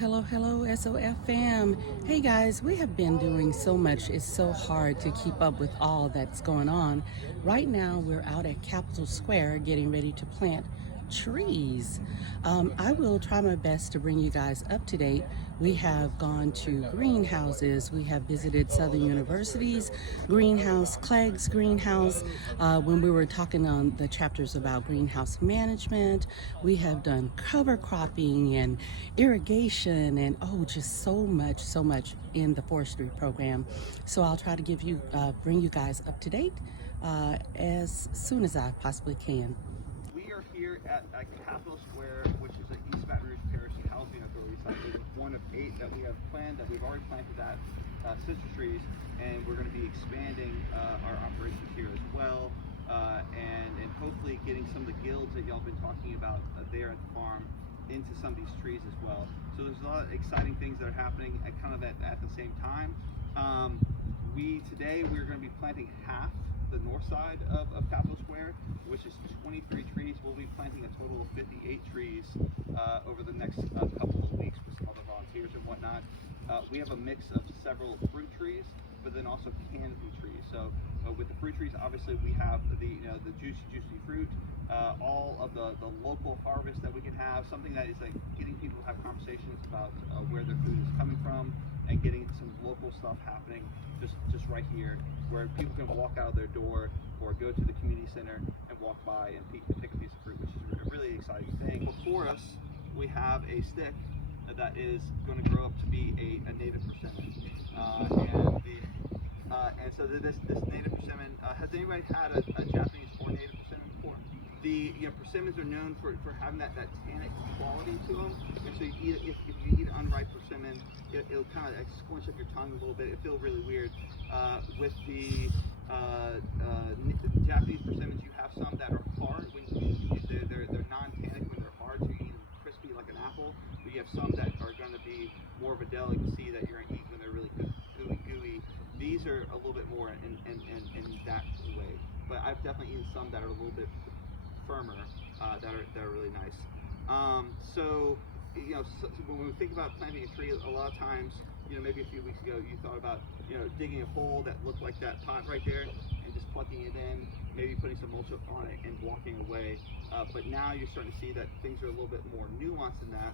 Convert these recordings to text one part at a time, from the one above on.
Hello, hello, SOF fam. Hey guys, we have been doing so much. It's so hard to keep up with all that's going on. Right now, we're out at Capitol Square getting ready to plant trees. I will try my best to bring you guys up to date. We have gone to greenhouses. We have visited Southern University's greenhouse, Clegg's greenhouse. When we were talking on the chapters about greenhouse management, we have done cover cropping and irrigation and just so much in the forestry program. So I'll try to bring you guys up to date as soon as I possibly can. We are here at Capitol Square, which is the East Baton Rouge Parish Housing Authority site. It's one of 8 that we have planned, that we've already planted that citrus trees, and we're going to be expanding our operations here as well, and hopefully getting some of the guilds that y'all been talking about there at the farm into some of these trees as well. So there's a lot of exciting things that are happening at the same time. Today we're going to be planting half the north side of Capitol Square, which is 23 trees. We'll be planting a total of 58 trees over the next couple of weeks with some other volunteers and whatnot. We have a mix of several fruit trees, but then also canopy trees. So with the fruit trees, obviously we have the juicy fruit, all of the local harvest that we can have, something that is like getting people to have conversations about where their food is coming from, and getting some local stuff happening just right here, where people can walk out of their door or go to the community center and walk by and pick a piece of fruit, which is a really exciting thing. Before us, we have a stick that is going to grow up to be a native persimmon, and so this native persimmon. Has anybody had a Japanese or native persimmon before? The persimmons are known for having that tannic quality to them, and so if you eat unripe persimmon, it'll kind of squinch up your tongue a little bit. It feels really weird. With the Japanese persimmons, you have some that are hard they're non-tannic when they're hard, so you eat them crispy like an apple. But you have some that are going to be more of a delicacy that you're going to eat when they're really gooey. These are a little bit more in that way. But I've definitely eaten some that are a little bit firmer, that are really nice. So when we think about planting a tree, a lot of times, maybe a few weeks ago, you thought about, digging a hole that looked like that pot right there and just plugging it in, maybe putting some mulch on it and walking away. But now you're starting to see that things are a little bit more nuanced than that.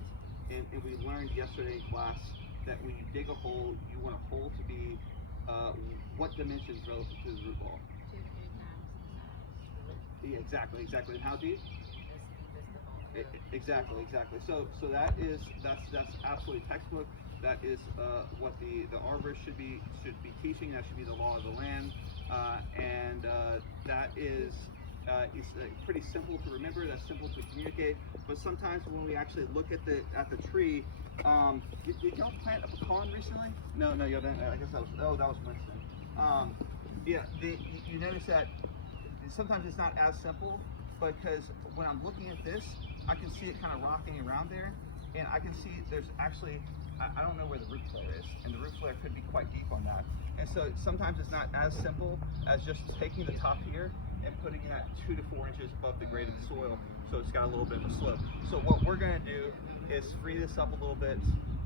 And we learned yesterday in class that when you dig a hole, you want a hole to be what dimensions relative to the root ball? 2 times the size. Yeah, exactly. And how deep? Exactly. So that's absolutely textbook. That is what the arborist should be teaching. That should be the law of the land, and that is it's pretty simple to remember. That's simple to communicate. But sometimes when we actually look at the tree, did y'all plant a pecan recently? No, y'all didn't. I guess that was Winston. You notice that sometimes it's not as simple, because when I'm looking at this, I can see it kind of rocking around there, and I can see there's actually, I don't know where the root flare is, and the root flare could be quite deep on that. And so sometimes it's not as simple as just taking the top here and putting that 2 to 4 inches above the grade of the soil, so it's got a little bit of a slope. So what we're going to do is free this up a little bit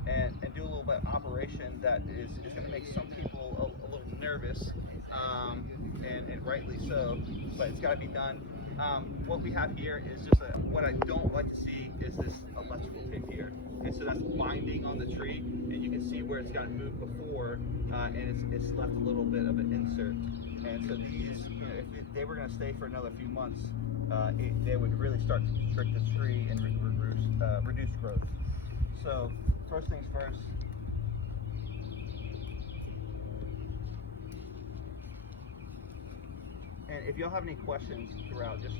and do a little bit of operation that is going to make some people a little nervous, and rightly so, but it's got to be done. What we have here is just what I don't like to see is this electrical tape here, and so that's binding on the tree, and you can see where it's got to move before, and it's left a little bit of an insert. And so these, if they were going to stay for another few months, they would really start to constrict the tree and reduce growth. So first things first. And if y'all have any questions throughout, just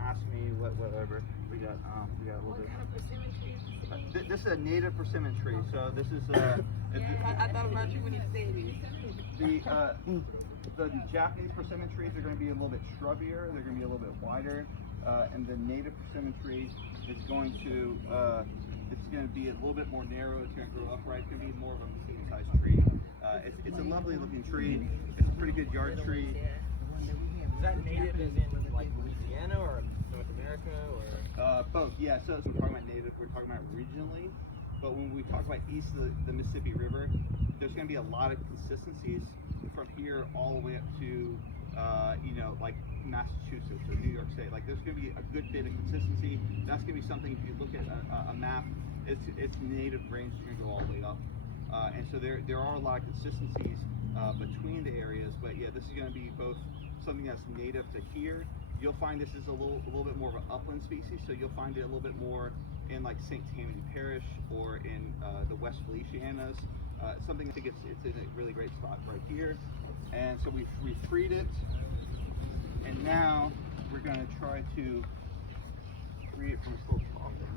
ask me whatever. We got a little What bit. kind of persimmon tree? This is a native persimmon tree. So this is I thought about you when you said it. the Japanese persimmon trees are going to be a little bit shrubbier. They're going to be a little bit wider, and the native persimmon tree is going to be a little bit more narrow. It's going to grow upright. It's going to be more of a medium-sized tree. It's a lovely looking tree. It's a pretty good yard tree. Is that native as in like Louisiana or North America or? Both, yeah. So we're talking about native, we're talking about regionally. But when we talk about east of the Mississippi River, there's going to be a lot of consistencies from here all the way up to, you know, like Massachusetts or New York State. Like there's going to be a good bit of consistency. That's going to be something, if you look at a map, its native range is going to go all the way up. And so there are a lot of consistencies between the areas, but yeah, this is going to be both something that's native to here. You'll find this is a little bit more of an upland species, so you'll find it a little bit more in like St. Tammany Parish or in the West Felicianas. Something I think it's in a really great spot right here. And so we freed it, and now we're going to try to free it from its little problem.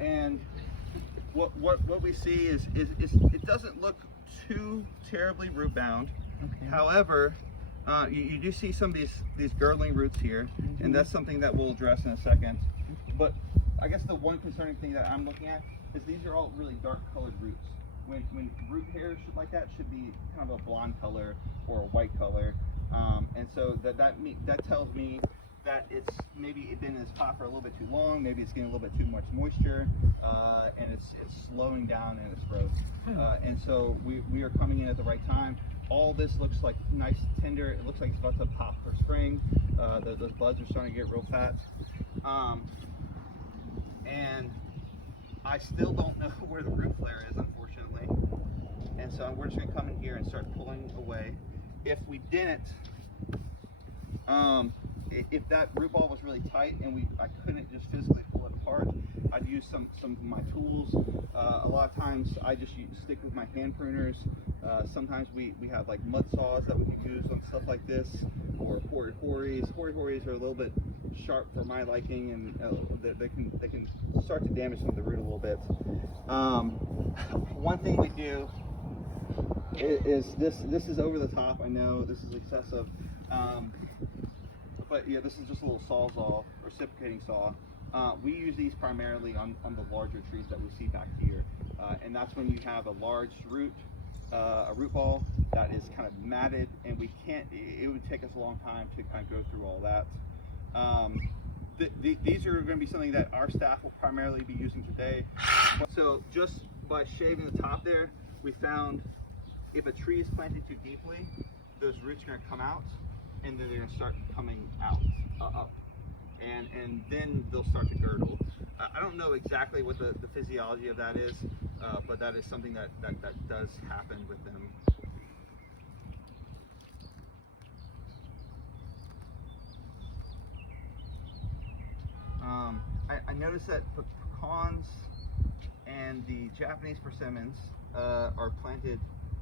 And what we see is it doesn't look too terribly root bound. Okay. However, you do see some of these girdling roots here, and that's something that we'll address in a second. But I guess the one concerning thing that I'm looking at is these are all really dark colored roots. When root hairs like that should be kind of a blonde color or a white color, and so that tells me that it's maybe been in this pot for a little bit too long. Maybe it's getting a little bit too much moisture, and it's slowing down in its growth. And so we are coming in at the right time. All this looks like nice, tender. It looks like it's about to pop for spring. Those buds are starting to get real fat. And I still don't know where the root flare is, unfortunately. And so we're just gonna come in here and start pulling away. If we didn't, if that root ball was really tight and I couldn't just physically pull it apart, I'd use some of my tools. A lot of times I just stick with my hand pruners. Sometimes we have like mud saws that we can use on stuff like this, or hori-horis. Hori-horis are a little bit sharp for my liking, and they can start to damage some of the root a little bit. One thing we do is this is over the top. I know this is excessive, but yeah, this is just a little sawzall, reciprocating saw. We use these primarily on the larger trees that we see back here, and that's when you have a large root, a root ball that is kind of matted, and we can't. It would take us a long time to kind of go through all that. These are going to be something that our staff will primarily be using today. So just by shaving the top there, we found if a tree is planted too deeply, those roots are going to come out, and then they're going to start coming out, up. And then they'll start to girdle. I don't know exactly what the physiology of that is, but that is something that does happen with them. I noticed that pecans and the Japanese persimmons are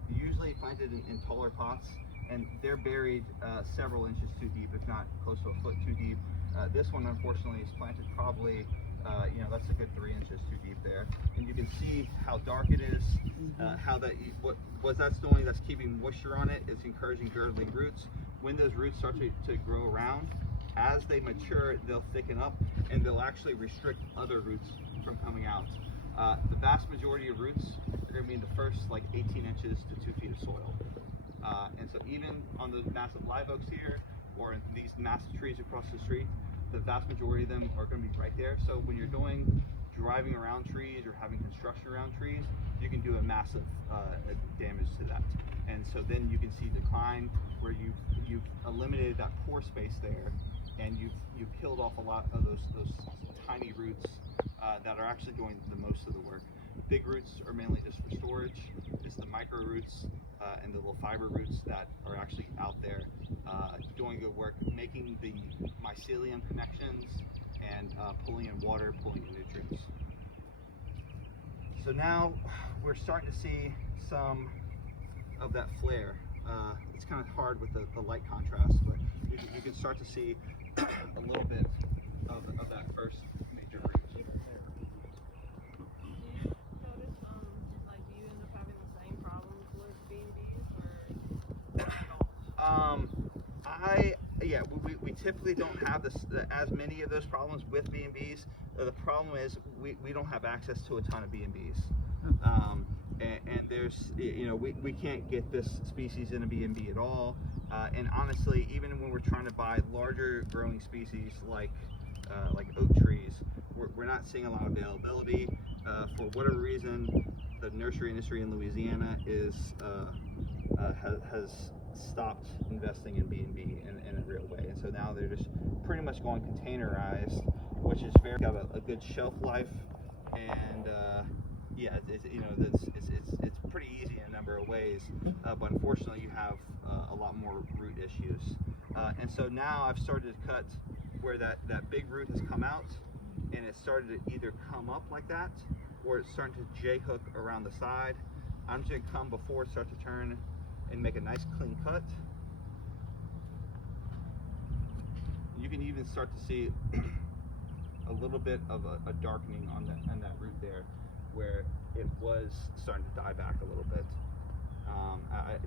usually planted in taller pots, and they're buried several inches too deep, if not close to a foot too deep. This one, unfortunately, is planted probably, that's a good 3 inches too deep there. And you can see how dark it is, how what that's doing, that's keeping moisture on it, it's encouraging girdling roots. When those roots start to grow around, as they mature, they'll thicken up, and they'll actually restrict other roots from coming out. The vast majority of roots are going to be in the first like 18 inches to 2 feet of soil. And so even on those massive live oaks here, or in these massive trees across the street, the vast majority of them are going to be right there. So when you're driving around trees or having construction around trees, you can do a massive damage to that. And so then you can see decline where you've eliminated that pore space there, and you've killed off a lot of those tiny roots that are actually doing the most of the work. Big roots are mainly just for storage. It's the micro roots and the little fiber roots that are actually out there doing good work, making the mycelium connections and pulling in water, pulling in nutrients. So now we're starting to see some of that flare. It's kind of hard with the light contrast, but you can start to see a little bit of that first major root. We typically don't have as many of those problems with B&Bs. The problem is we don't have access to a ton of B&Bs. And there's, we can't get this species in a B&B at all. And honestly, even when we're trying to buy larger growing species like like oak trees, we're not seeing a lot of availability. For whatever reason, the nursery industry in Louisiana has stopped investing in B&B in a real way, and so now they're just pretty much going containerized, which is got a good shelf life, and yeah, it's pretty easy in a number of ways, but unfortunately you have a lot more root issues, and so now I've started to cut where that big root has come out, and it started to either come up like that, or it's starting to J-hook around the side. I'm just gonna come before it starts to turn and make a nice clean cut. You can even start to see a little bit of a darkening on that root there, where it was starting to die back a little bit.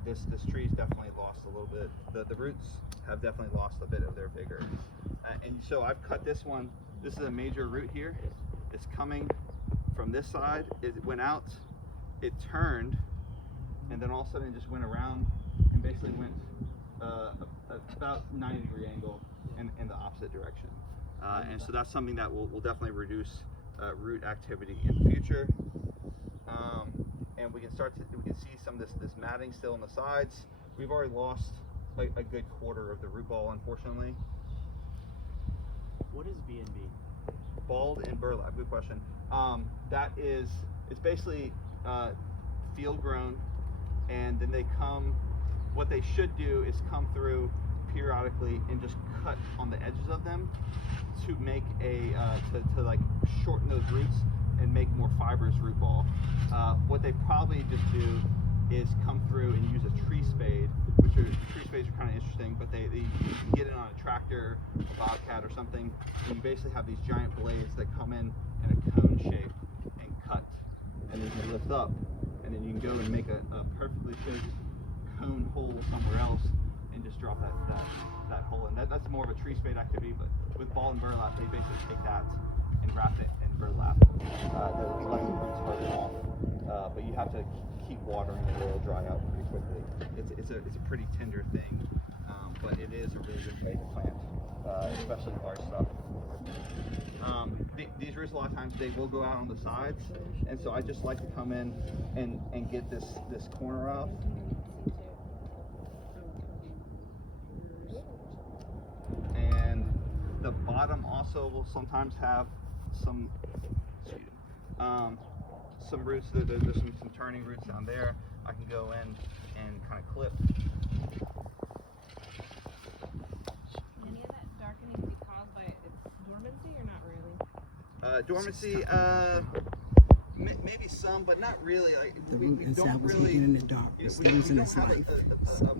This tree's definitely lost a little bit. The roots have definitely lost a bit of their vigor. And so I've cut this one. This is a major root here. It's coming from this side. It went out, it turned, and then all of a sudden it just went around and basically went about 90-degree angle in the opposite direction. And so that's something that will definitely reduce root activity in the future. And we can see some of this matting still on the sides. We've already lost like a good quarter of the root ball, unfortunately. What is B&B? Balled and burlap, good question. It's basically field grown, and then they come, what they should do is come through periodically and just cut on the edges of them to make to like shorten those roots and make more fibrous root ball. What they probably just do is come through and use a tree spade, tree spades are kind of interesting, but you can get it on a tractor, a bobcat or something, and you basically have these giant blades that come in a cone shape and cut, and then you lift up, and then you can go and make a perfectly shaped cone hole somewhere else and just drop that hole in. That's more of a tree spade activity, but with ball and burlap, they basically take that and wrap it in burlap. That's letting the roots harden off, but you have to keep watering it or it'll dry out pretty quickly. It's a pretty tender thing, but it is a really good way to plant, especially large stuff. These roots, a lot of times they will go out on the sides, and so I just like to come in and get this corner off. And the bottom also will sometimes have some roots. There's some turning roots down there. I can go in and kind of clip. Any of that darkening be caused by its dormancy or not really? Dormancy, maybe some, but not really. Like The we root don't itself was really hidden in the dark. we It stays in don't its have life.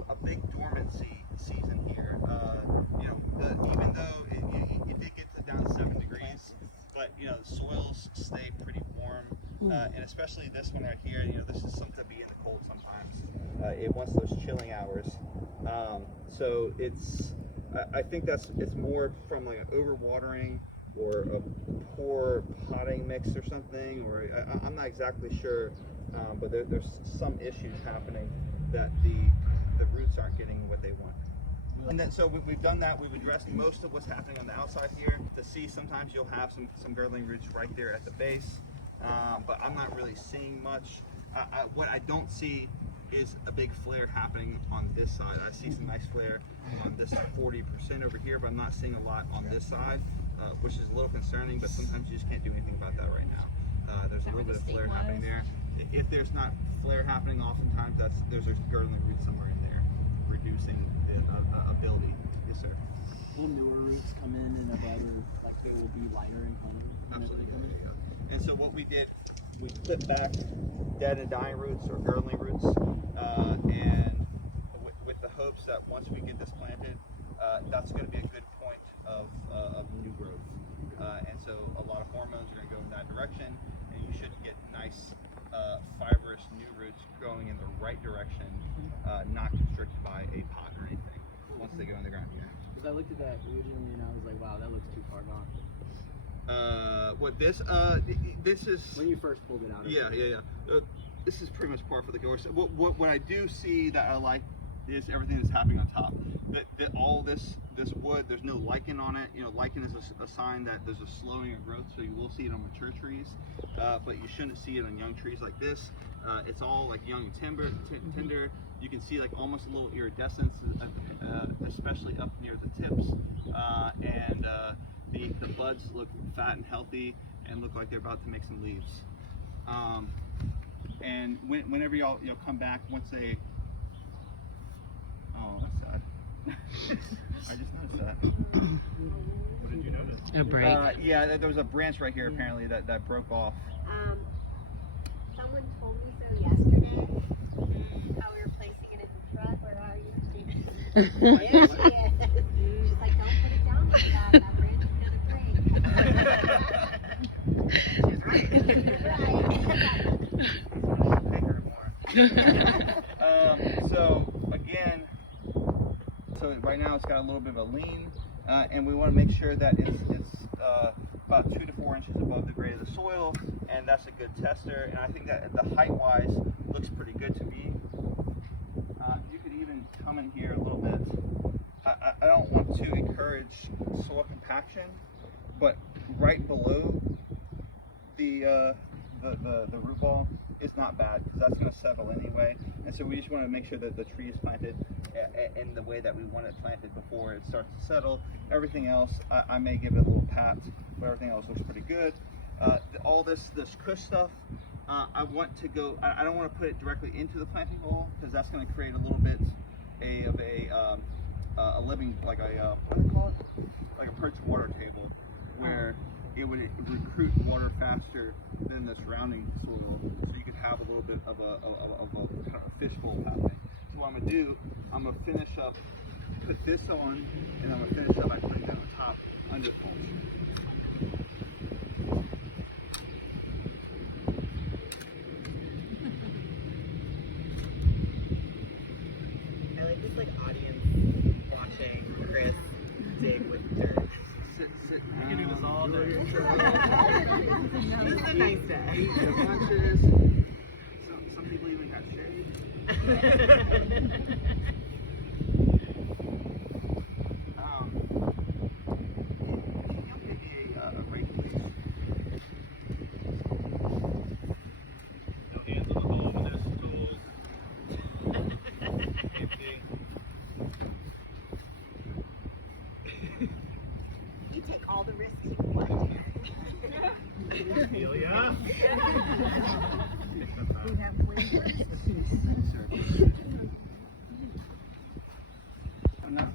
a big dormancy season here. Even though it did get down to 7 degrees, but the soils stay pretty warm, and especially this one right here. This is something to be in the cold sometimes. It wants those chilling hours. So I think it's more from like an overwatering or a poor potting mix or something, or I'm not exactly sure, but there's some issues happening that the roots aren't getting what they want. And then, so we've done that. We've addressed most of what's happening on the outside here. To see, sometimes you'll have some girdling roots right there at the base, but I'm not really seeing much. What I don't see is a big flare happening on this side. I see some nice flare on this 40% over here, but I'm not seeing a lot on this side, which is a little concerning, but sometimes you just can't do anything about that right now. There's a little bit of flare happening there. If there's not flare happening, oftentimes there's girdling roots somewhere in there, reducing the ability. Yes, sir. Will newer roots come in a better, like it will be lighter in color? Absolutely. And so what we did, we clipped back dead and dying roots or girdling roots, and with the hopes that once we get this planted, that's going to be a good point of new growth. And so a lot of hormones are going to go in that direction, and you should get nice fibrous new roots growing in the right direction, not constricted by a pot or anything once they go in the ground. Yeah. Because I looked at that originally and I was like, wow, that looks too far gone. This is when you first pulled it out. Yeah. This is pretty much par for the course. What I do see that I like is everything that's happening on top. All this wood, there's no lichen on it. You know, lichen is a sign that there's a slowing of growth, so you will see it on mature trees, but you shouldn't see it on young trees like this. It's all like young tender. You can see like almost a little iridescence, especially up near the tips, and the buds look fat and healthy and look like they're about to make some leaves. And whenever y'all come back, once they, oh, that's sad. I just noticed that. What did you notice? A break. Yeah, there was a branch right here apparently that broke off. Someone told me so yesterday. How we were placing it in the truck. Where are you? There she is. She's like, don't put it down like that. That branch is gonna break. She's right. Pay her more. So again, so right now it's got a little bit of a lean, and we want to make sure that it's about 2 to 4 inches above the grade of the soil, and that's a good tester. And I think that the height-wise looks pretty good to me. You could even come in here a little bit. I don't want to encourage soil compaction, but right below the root ball is not bad, because that's going to settle anyway. And so we just want to make sure that the tree is planted in the way that we want it planted before it starts to settle. Everything else, I may give it a little pat, but everything else looks pretty good. All this kush stuff, I want to go, I don't want to put it directly into the planting hole, because that's going to create a little bit of a living, like a, what do they call it? Like a perch water table, where it would recruit water faster than the surrounding soil, so you could have a little bit of a kind of a fishbowl happening. So what I'm gonna do, I'm gonna finish up, put this on, and I'm gonna finish up by putting it on the top under mulch. I like this audience watching Chris dig with dirt. Sit I can do this all day. This is a nice day. Eat your lunches. Some people even got shade. Can you give me a rake, please? No hands on the hole with this tool. Empty. You take all the risks you want. Amelia. We have clean. Thanks, sir. Enough?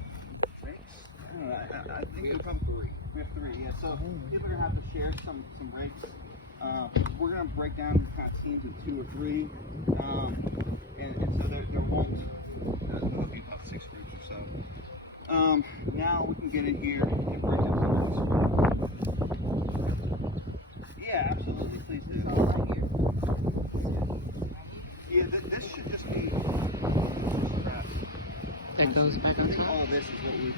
Rakes? I don't know, I think we have 3. We have 3, yeah. So people are gonna have to share some rakes. We're gonna break down kind of teams of 2 or 3, and so there won't be about 6 groups or so. Now we can get in here and break them apart. Yeah, absolutely. Please do. Yeah, this should just be scraps. That goes back on top. All this is what we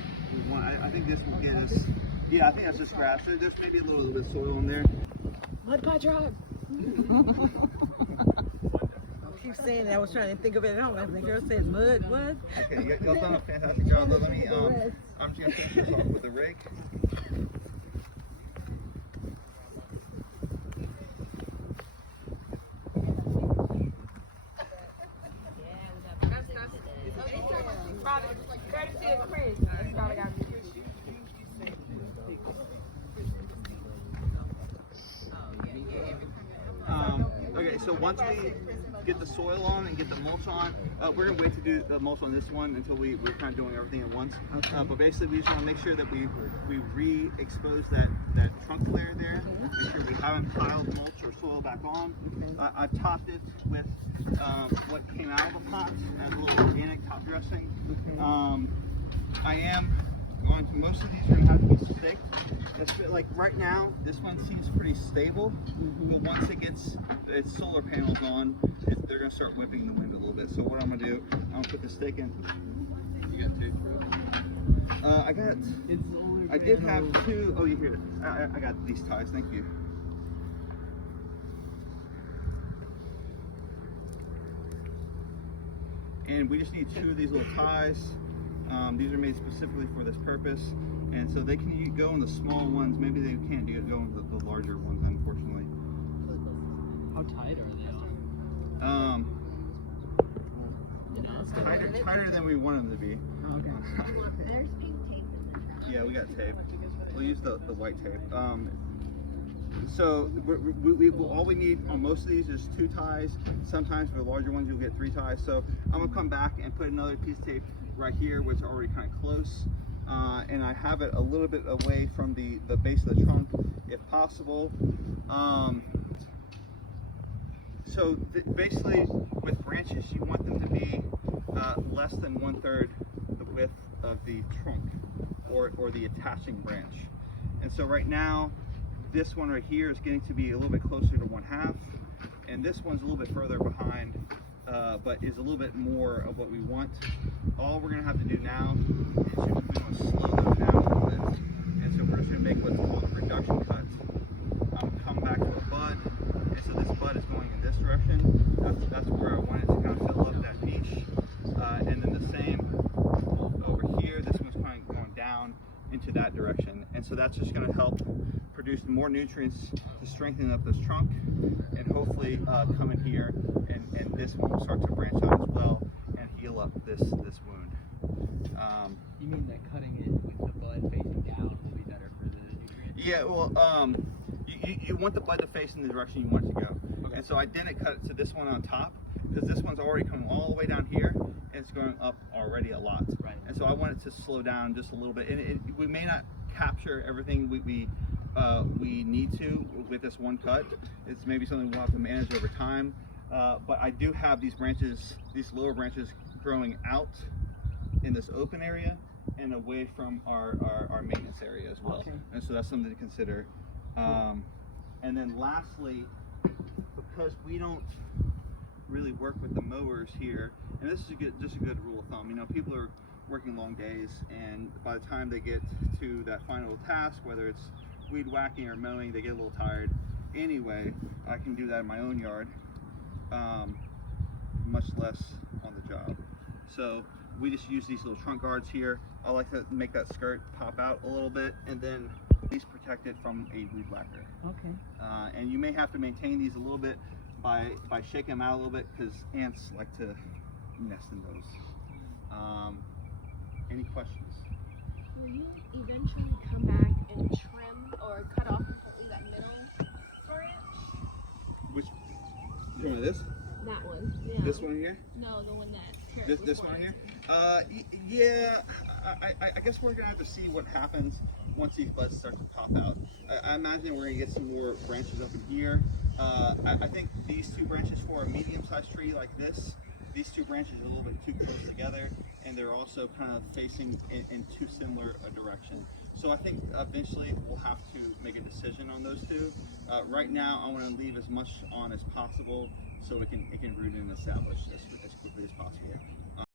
want. I think this will get us. Yeah, I think that's just scraps. There's just maybe a little bit of soil in there. Mud pie truck. Keep saying that. I was trying to think of it. I don't know. The girl said mud. What? Okay, y'all done a fantastic job. Let me. I'm just gonna finish this off with a rake. Courtesy of Chris. That's all I got to do. Okay, so once we get the soil on and get the mulch on, we're gonna wait to do the mulch on this one until we're kind of doing everything at once. But basically, we just want to make sure that we re-expose that trunk layer there. Make sure we haven't piled mulch or soil back on. I've topped it with what came out of the pot as a little organic top dressing. I am going to, most of these are gonna have to be staked. Like right now, this one seems pretty stable, but once it gets its solar panels on, they're gonna start whipping the wind a little bit. So what I'm gonna do, I'm gonna put the stake in. You got 2 through? I did have 2. Oh, you hear it? I got these ties. Thank you. And we just need 2 of these little ties. These are made specifically for this purpose. And so they can go in the small ones. Maybe they can't go in the larger ones, unfortunately. How tight are they all? Tighter than we want them to be. Okay. There's pink tape in there. Yeah, we got tape. We'll use the white tape. So all we need on most of these is 2 ties. Sometimes for the larger ones you'll get 3 ties. So I'm gonna come back and put another piece of tape right here, which is already kind of close. And I have it a little bit away from the base of the trunk, if possible. So basically, with branches, you want them to be less than 1/3 the width of the trunk or the attaching branch. And so right now, this one right here is getting to be a little bit closer to 1/2, and this one's a little bit further behind, but is a little bit more of what we want. All we're gonna have to do now is we're gonna slow them down a little bit, and so we're just gonna make what's called a reduction cut. Come back to a bud, and so this bud is going in this direction. That's where I want it to kind of fill up that niche, and then the same over here. This one's kind of going down into that direction, and so that's just going to help produce more nutrients to strengthen up this trunk, and hopefully come in here, and this one will start to branch out as well and heal up this wound. You mean that cutting it with the bud facing down will be better for the nutrients? Yeah, well, you want the bud to face in the direction you want it to go. Okay. And so I didn't cut it to this one on top, because this one's already coming all the way down here, and it's going up already a lot. Right. And so I want it to slow down just a little bit. And we may not capture everything we need to with this one cut. It's maybe something we'll have to manage over time. But I do have these branches, these lower branches, growing out in this open area and away from our maintenance area as well. Okay. And so that's something to consider. And then lastly, because we don't really work with the mowers here, and this is just a good rule of thumb. You know, people are working long days, and by the time they get to that final task, whether it's weed whacking or mowing, they get a little tired. Anyway, I can do that in my own yard, much less on the job. So we just use these little trunk guards here. I like to make that skirt pop out a little bit, and then at least protect it from a weed whacker. Okay. And you may have to maintain these a little bit by shaking them out a little bit, because ants like to nest in those. Any questions? Will you eventually come back and trim or cut off completely that middle branch? Which one? This? That one. Yeah. This one here? No, the one that. This one here? Yeah. I guess we're gonna have to see what happens once these buds start to pop out. I imagine we're gonna get some more branches up in here. I think these 2 branches for a medium-sized tree like this, these 2 branches are a little bit too close together, and they're also kind of facing in too similar a direction. So I think eventually we'll have to make a decision on those 2. Right now, I want to leave as much on as possible so it can root and establish as quickly as possible.